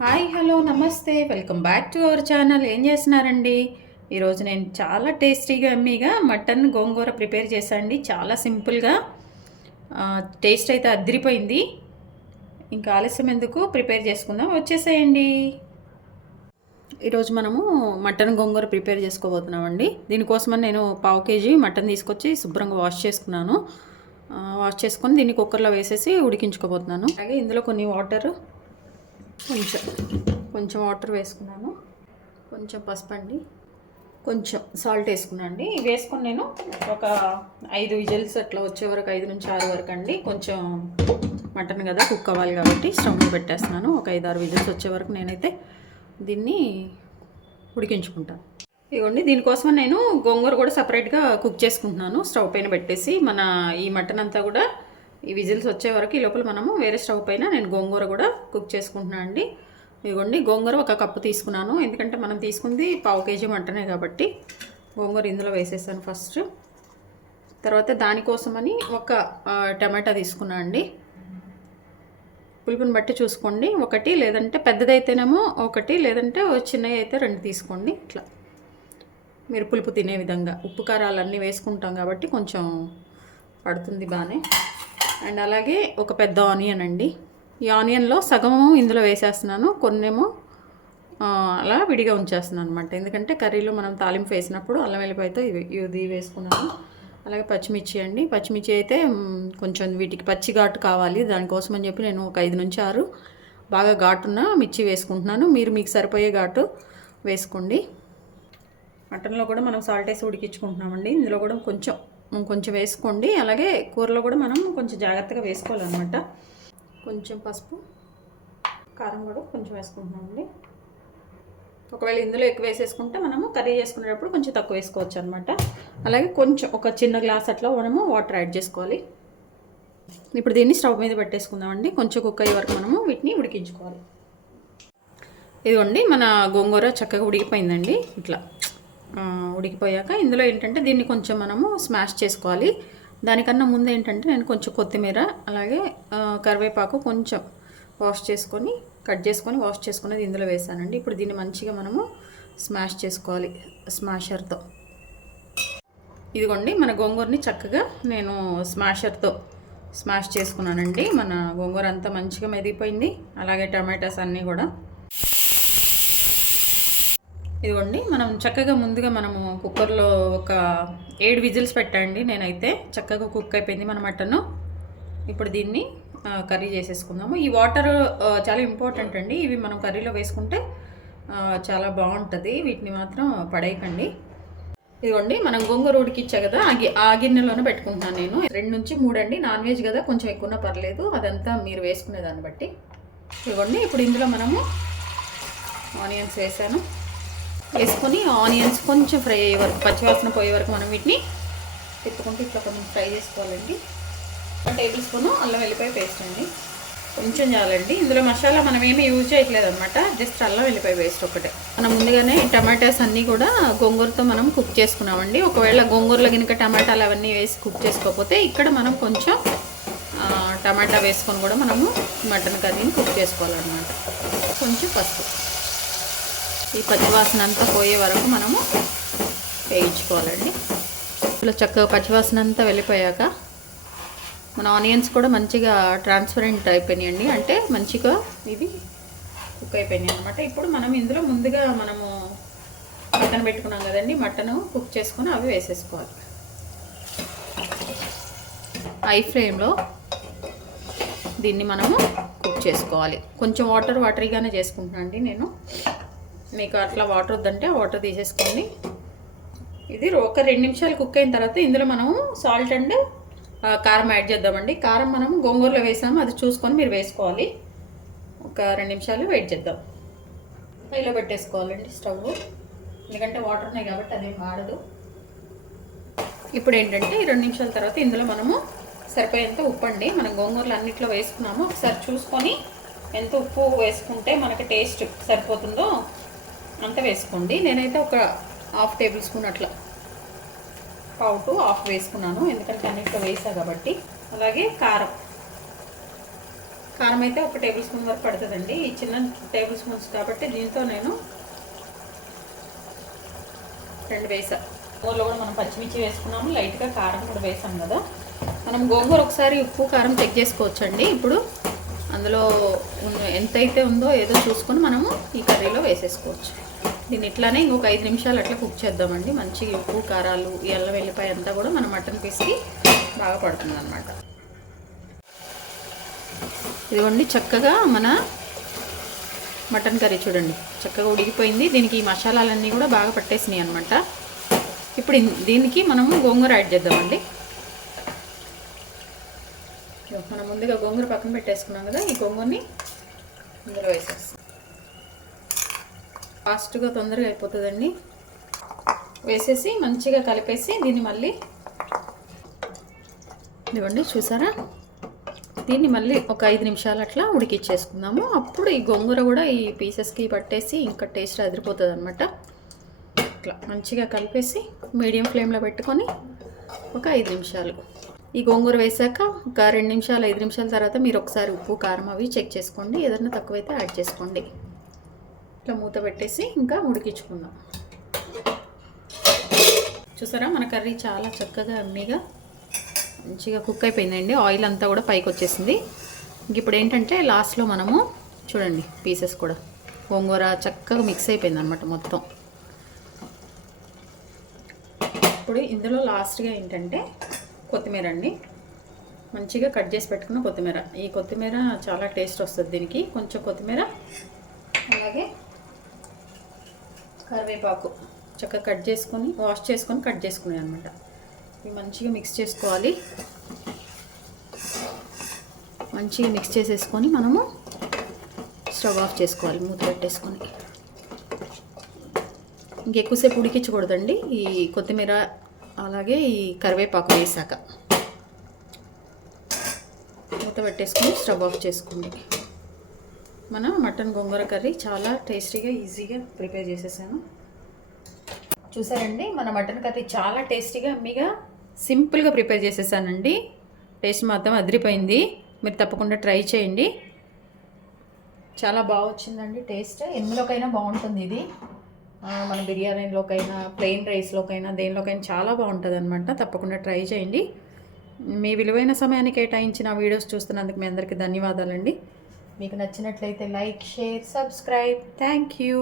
Hi hello నమస్తే. Welcome back to our channel. ఏం చేస్తున్నారండి? ఈరోజు నేను చాలా టేస్టీగా ఎమ్మీగా మటన్ గోంగూర ప్రిపేర్ చేశాండి చాలా సింపుల్గా. టేస్ట్ అయితే అదిరిపోయింది ఇంకా ఆలస్యం ఎందుకు? ప్రిపేర్ చేసుకుందాం. వచ్చేసేయండి. ఈరోజు మనము మటన్ గోంగూర ప్రిపేర్ చేసుకోబోతున్నామండి. దీనికోసమని నేను పావు కేజీ మటన్ తీసుకొచ్చి శుభ్రంగా వాష్ చేసుకున్నాను. వాష్ చేసుకొని దీన్ని కుక్కర్లో వేసేసి ఉడికించుకోబోతున్నాను. అలాగే ఇందులో కొన్ని వాటర్ కొంచెం కొంచెం వాటర్ వేసుకున్నాను. కొంచెం పసుపు అండి కొంచెం సాల్ట్ వేసుకున్నాను అండి ఇవి వేసుకుని నేను ఒక ఐదు విజిల్స్ అట్లా వచ్చే వరకు ఐదు నుంచి ఆరు వరకు అండి. కొంచెం మటన్ కదా కుక్ అవ్వాలి కాబట్టి స్టవ్ పెట్టేస్తున్నాను. ఒక ఐదు ఆరు విజిల్స్ వచ్చే వరకు నేనైతే దీన్ని ఉడికించుకుంటాను ఇదిగోండి దీనికోసం నేను గోంగూర కూడా సపరేట్గా కుక్ చేసుకుంటున్నాను. స్టవ్ పైన పెట్టేసి మన ఈ మటన్ అంతా కూడా ఈ విజిల్స్ వచ్చే వరకు ఈ లోపల మనము వేరే స్టవ్ పైన నేను గోంగూర కూడా కుక్ చేసుకుంటున్నాను అండి. ఇదిగోండి గోంగూర ఒక కప్పు తీసుకున్నాను. ఎందుకంటే మనం తీసుకుంది పావు కేజీ మటనే కాబట్టి గోంగూర ఇందులో వేసేసాను ఫస్ట్. తర్వాత దానికోసమని ఒక టమాటా తీసుకున్నా అండి. పులుపుని బట్టి చూసుకోండి. ఒకటి లేదంటే పెద్దదైతేనేమో ఒకటి లేదంటే చిన్నవి అయితే రెండు తీసుకోండి. ఇట్లా. మీరు పులుపు తినే విధంగా. ఉప్పు కారాలు అన్నీ వేసుకుంటాం కాబట్టి కొంచెం పడుతుంది బాగానే. అండ్ అలాగే ఒక పెద్ద ఆనియన్ అండి. ఈ ఆనియన్లో సగము ఇందులో వేసేస్తున్నాను కొన్నేమో అలా విడిగా ఉంచేస్తున్నాను అనమాట ఎందుకంటే కర్రీలో మనం తాలింపు వేసినప్పుడు అల్లం వెల్లిపాయతో ఇది వేసుకున్నాను. అలాగే పచ్చిమిర్చి అండి. పచ్చిమిర్చి అయితే కొంచెం వీటికి పచ్చి ఘాటు కావాలి దానికోసం అని చెప్పి నేను ఒక ఐదు నుంచి ఆరు బాగా ఘాటున్న మిర్చి వేసుకుంటున్నాను. మీరు మీకు సరిపోయే ఘాటు వేసుకోండి. మటన్లో కూడా మనం సాల్ట్ వేసి ఉడికించుకుంటున్నామండి. ఇందులో కూడా కొంచెం కొంచెం వేసుకోండి. అలాగే కూరలో కూడా మనం కొంచెం జాగ్రత్తగా వేసుకోవాలన్నమాట. కొంచెం పసుపు కారం కూడా కొంచెం వేసుకుంటున్నామండి. ఒకవేళ ఇందులో ఎక్కువ వేసేసుకుంటే మనము కర్రీ చేసుకునేటప్పుడు కొంచెం తక్కువ వేసుకోవచ్చు అనమాట అలాగే కొంచెం ఒక చిన్న గ్లాస్ అట్లా మనము వాటర్ యాడ్ చేసుకోవాలి. ఇప్పుడు దీన్ని స్టవ్ మీద పెట్టేసుకుందామండి. కొంచెం కుక్ అయ్యే వరకు మనము వీటిని ఉడికించుకోవాలి. ఇదిగోండి మన గోంగూర చక్కగా ఉడికిపోయిందండి. ఇట్లా. ఉడికిపోయాక ఇందులో ఏంటంటే దీన్ని కొంచెం మనము స్మాష్ చేసుకోవాలి. దానికన్నా ముందు ఏంటంటే నేను కొంచెం కొత్తిమీర అలాగే కరివేపాకు కొంచెం వాష్ చేసుకొని కట్ చేసుకొని వాష్ చేసుకునేది ఇందులో వేసానండి. ఇప్పుడు దీన్ని మంచిగా మనము స్మాష్ చేసుకోవాలి స్మాషర్తో. ఇదిగోండి మన గోంగూరని చక్కగా నేను స్మాషర్తో స్మాష్ చేసుకున్నానండి. మన గోంగూర అంతా మంచిగా మెదిగిపోయింది. అలాగే టమాటాస్ అన్నీ కూడా. ఇదిగోండి మనం చక్కగా ముందుగా మనము కుక్కర్లో ఒక ఏడు విజిల్స్ పెట్టండి. నేనైతే చక్కగా కుక్ అయిపోయింది మన మటన్. ఇప్పుడు దీన్ని కర్రీ చేసేసుకుందాము. ఈ వాటర్ చాలా ఇంపార్టెంట్ అండి. ఇవి మనం కర్రీలో వేసుకుంటే చాలా బాగుంటుంది. వీటిని మాత్రం పడేయకండి. ఇదిగోండి మనం గోంగూర ఉడికిచ్చా కదా ఆ గిన్నెలోనే పెట్టుకుంటున్నాను నేను. రెండు నుంచి మూడు అండి. నాన్ వెజ్ కదా కొంచెం ఎక్కువ పర్లేదు. అదంతా మీరు వేసుకునే దాన్ని బట్టి. ఇదిగోండి ఇప్పుడు ఇందులో మనము ఆనియన్స్ వేసాను. వేసుకొని ఆనియన్స్ కొంచెం ఫ్రై అయ్యే వరకు పచ్చివాసన పోయే వరకు మనం వీటిని పెట్టుకుంటే ఇట్లా కొంచెం ఫ్రై చేసుకోవాలండి. ఒక టేబుల్ స్పూను అల్లం వెల్లిపాయ పేస్ట్ అండి. కొంచెం చాలండి. ఇందులో మసాలా మనం ఏమీ యూజ్ చేయట్లేదు అనమాట జస్ట్ అల్లం వెల్లిపాయ పేస్ట్ ఒకటే. మనం ముందుగానే టమాటాస్ అన్నీ కూడా గోంగూరతో మనం కుక్ చేసుకున్నామండి. ఒకవేళ గోంగూరలో కనుక టమాటాలు అవన్నీ వేసి కుక్ చేసుకోకపోతే ఇక్కడ మనం కొంచెం టమాటా వేసుకొని కూడా మనము మటన్ కర్రీని కుక్ చేసుకోవాలన్నమాట. కొంచెం పసుపు. ఈ పచ్చివాసన అంతా పోయే వరకు మనము వేయించుకోవాలండి. ఇలా చక్కగా పచ్చివాసన అంతా వెళ్ళిపోయాక మన ఆనియన్స్ కూడా మంచిగా ట్రాన్స్పరెంట్ అయిపోయినాయండి. అంటే మంచిగా ఇవి కుక్ అయిపోయినాయి అనమాట ఇప్పుడు మనం ఇందులో ముందుగా మనము మటన్ పెట్టుకున్నాం కదండి. మటన్ కుక్ చేసుకొని అవి వేసేసుకోవాలి. ఐ ఫ్లేమ్లో దీన్ని మనము కుక్ చేసుకోవాలి. కొంచెం వాటర్ వాటరీగానే చేసుకుంటున్నాను అండి నేను. మీకు అట్లా వాటర్ వద్దంటే వాటర్ తీసేసుకోండి ఇది ఒక రెండు నిమిషాలు కుక్ అయిన తర్వాత ఇందులో మనము సాల్ట్ అండ్ కారం యాడ్ చేద్దామండి. కారం మనం గోంగూరలో వేసాము అది చూసుకొని మీరు వేసుకోవాలి. ఒక రెండు నిమిషాలు వెయిట్ చేద్దాం. ఇలా పెట్టేసుకోవాలండి స్టవ్. ఎందుకంటే వాటర్ ఉన్నాయి కాబట్టి అదేం వాడదు. ఇప్పుడు ఏంటంటే ఈ రెండు నిమిషాల తర్వాత ఇందులో మనము సరిపోయేంత ఉప్పు అండి. మనం గోంగూరలు అన్నిట్లో వేసుకున్నాము. ఒకసారి చూసుకొని ఎంత ఉప్పు వేసుకుంటే మనకి టేస్ట్ సరిపోతుందో అంత వేసుకోండి. నేనైతే ఒక హాఫ్ టేబుల్ స్పూన్ అట్లా పావు టు హాఫ్ వేసుకున్నాను. ఎందుకంటే అన్నిట్లో వేసా కాబట్టి. అలాగే కారం. కారం అయితే ఒక టేబుల్ స్పూన్ వరకు పడుతుందండి. ఈ చిన్న టేబుల్ స్పూన్స్ కాబట్టి దీంతో నేను రెండు వేసా. కూరలో కూడా మనం పచ్చిమిర్చి వేసుకున్నాము. లైట్గా కారం కూడా వేసాం కదా. మనం గోంగూర ఒకసారి ఉప్పు కారం చెక్ చేసుకోవచ్చండి. ఇప్పుడు అందులో ఎంతైతే ఉందో ఏదో చూసుకొని మనము ఈ కర్రీలో వేసేసుకోవచ్చు. దీన్ని ఇట్లానే ఇంకొక ఐదు నిమిషాలు అట్లా కుక్ చేద్దామండి. మంచి ఉప్పు కారాలు ఎల్ల వెల్లిపాయ అంతా కూడా మన మటన్ పీస్కి బాగా పడుతుంది అనమాట ఇదిగోండి చక్కగా మన మటన్ కర్రీ చూడండి. చక్కగా ఉడికిపోయింది. దీనికి ఈ మసాలాలన్నీ కూడా బాగా పట్టేసినాయి అనమాట ఇప్పుడు దీనికి మనము గోంగూర యాడ్ చేద్దామండి. మనం ముందుగా గోంగూర పక్కన పెట్టేసుకున్నాం కదా ఈ గోంగూరని ఇందులో వేసేస్తాం. ఫాస్ట్గా తొందరగా అయిపోతుందండి. వేసేసి మంచిగా కలిపేసి దీన్ని మళ్ళీ ఇదిగోండి చూసారా? దీన్ని మళ్ళీ ఒక ఐదు నిమిషాలు అట్లా ఉడికిచ్చేసుకుందాము. అప్పుడు ఈ గోంగూర కూడా ఈ పీసెస్కి పట్టేసి ఇంకా టేస్ట్ అదిరిపోతుంది అనమాట ఇట్లా మంచిగా కలిపేసి మీడియం ఫ్లేమ్లో పెట్టుకొని ఒక ఐదు నిమిషాలు. ఈ గోంగూర వేసాక ఒక రెండు నిమిషాలు ఐదు నిమిషాల తర్వాత మీరు ఒకసారి ఉప్పు కారం అవి చెక్ చేసుకోండి. ఏదైనా తక్కువైతే యాడ్ చేసుకోండి. ఇట్లా మూత పెట్టేసి ఇంకా ఉడికించుకుందాం చూసారా? మన కర్రీ చాలా చక్కగా అమ్మీగా. మంచిగా కుక్ అయిపోయిందండి. ఆయిల్ అంతా కూడా పైకి వచ్చేసింది. ఇంక ఇప్పుడు ఏంటంటే లాస్ట్లో మనము చూడండి పీసెస్ కూడా. గోంగూర చక్కగా మిక్స్ అయిపోయింది అనమాట మొత్తం. ఇప్పుడు ఇందులో లాస్ట్గా ఏంటంటే కొత్తిమీర అండి. మంచిగా కట్ చేసి పెట్టుకున్న కొత్తిమీర. ఈ కొత్తిమీర చాలా టేస్ట్ వస్తుంది దీనికి. కొంచెం కొత్తిమీర కరివేపాకు చక్కగా కట్ చేసుకొని వాష్ చేసుకొని కట్ చేసుకున్నాయి అనమాట ఇవి మంచిగా మిక్స్ చేసుకోవాలి. మంచిగా మిక్స్ చేసేసుకొని మనము స్టవ్ ఆఫ్ చేసుకోవాలి మూత పెట్టేసుకొని. ఇంకెక్కువసేపు ఉడికించకూడదండి. ఈ కొత్తిమీర అలాగే ఈ కరివేపాకు వేసాక. మూత పెట్టేసుకొని స్టవ్ ఆఫ్ చేసుకోండి. మన మటన్ గోంగూర కర్రీ చాలా టేస్టీగా ఈజీగా ప్రిపేర్ చేసేసాను. చూసారండి మన మటన్ కర్రీ చాలా టేస్టీగా అమ్మిగా సింపుల్గా ప్రిపేర్ చేసేసానండి. టేస్ట్ మాత్రం అదిరిపోయింది. మీరు తప్పకుండా ట్రై చేయండి. చాలా బాగా వచ్చిందండి టేస్ట్. ఎందులోకైనా బాగుంటుంది ఇది. మన బిర్యానీలోకైనా ప్లెయిన్ రైస్లోకైనా దేనిలోకైనా చాలా బాగుంటుంది అనమాట తప్పకుండా ట్రై చేయండి. మీ విలువైన సమయాన్ని కేటాయించిన వీడియోస్ చూస్తున్నందుకు మీ అందరికీ ధన్యవాదాలండి. మీకు నచ్చినట్లయితే like share subscribe. Thank you